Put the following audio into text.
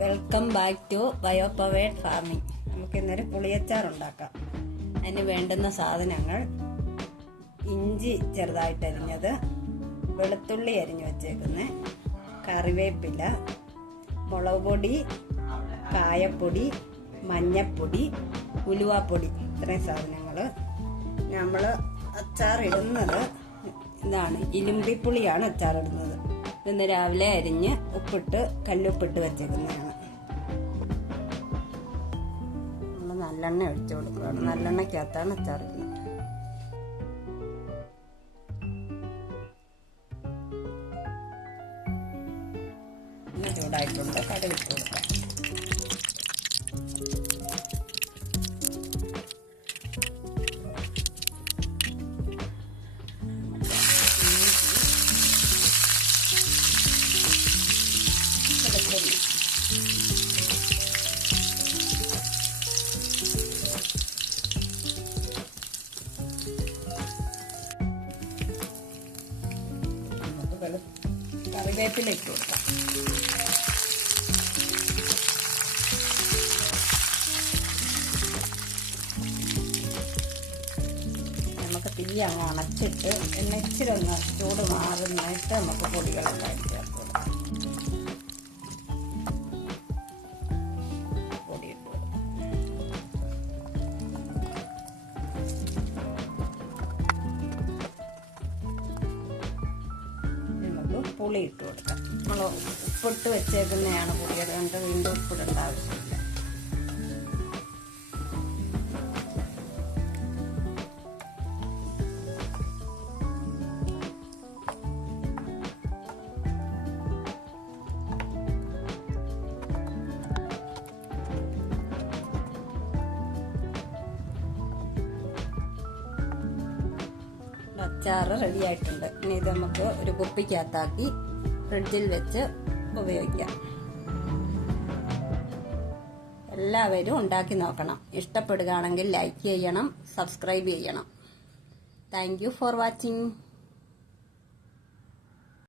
Welcome back to bio powered farming. നമുക്ക് ഇന്നൊരു പുളിയച്ചാർ ഉണ്ടാക്കാം. അതിന് വേണ്ടുന്ന സാധനങ്ങൾ: ഇഞ്ചി ചെറുതായിട്ട് അരിഞ്ഞത്, വെളുത്തുള്ളി അരിഞ്ഞു വെച്ചേക്കുന്നത്, കറിവേപ്പില, മുളക് പൊടി, കായപ്പൊടി, മഞ്ഞപ്പൊടി, ഉലുവാപ്പൊടി. ഇത്രയും സാധനങ്ങൾ. നമ്മൾ അച്ചാർ ഇടുന്നത് ഇതാണ്, ഇലുമ്പിപ്പുളിയാണ് അച്ചാർ ഇടുന്നത്. ഇന്ന് രാവിലെ അരിഞ്ഞ് ഉപ്പിട്ട് കല്ലുപ്പിട്ട് വെച്ചേക്കുന്നതാണ്. നമ്മൾ നല്ലെണ്ണ ഒഴിച്ചു കൊടുക്കുകയാണ്. നല്ലെണ്ണയ്ക്കകത്താണ് അച്ചാർ ഇടുന്നത്. ചൂടായിട്ടുണ്ട്, കടുകിട്ട് കൊടുക്കാം. കറിവേപ്പില ഇട്ട് കൊടുക്കാം. നമുക്ക് തീ അങ്ങ് അണച്ചിട്ട് ഇച്ചിരി ഒന്ന് ചൂട് മാറുന്നിട്ട് നമുക്ക് പൊടികളെല്ലാം ചേർത്ത് കൊടുക്കാം. പൊടി ഇട്ട് കൊടുക്കാം. പുളി ഇട്ട് കൊടുക്കാം. നമ്മൾ ഉപ്പിട്ട് വെച്ചേക്കുന്നതാണ് പുളി, അതുകൊണ്ട് വീണ്ടും ഉപ്പിടേണ്ട ആവശ്യമില്ല. അച്ചാർ റെഡി ആയിട്ടുണ്ട്. ഇനി ഇത് നമുക്ക് ഒരു കുപ്പിക്കകത്താക്കി ഫ്രിഡ്ജിൽ വെച്ച് ഉപയോഗിക്കാം. എല്ലാവരും ഉണ്ടാക്കി നോക്കണം. ഇഷ്ടപ്പെടുകയാണെങ്കിൽ ലൈക്ക് ചെയ്യണം, സബ്സ്ക്രൈബ് ചെയ്യണം. Thank you for watching.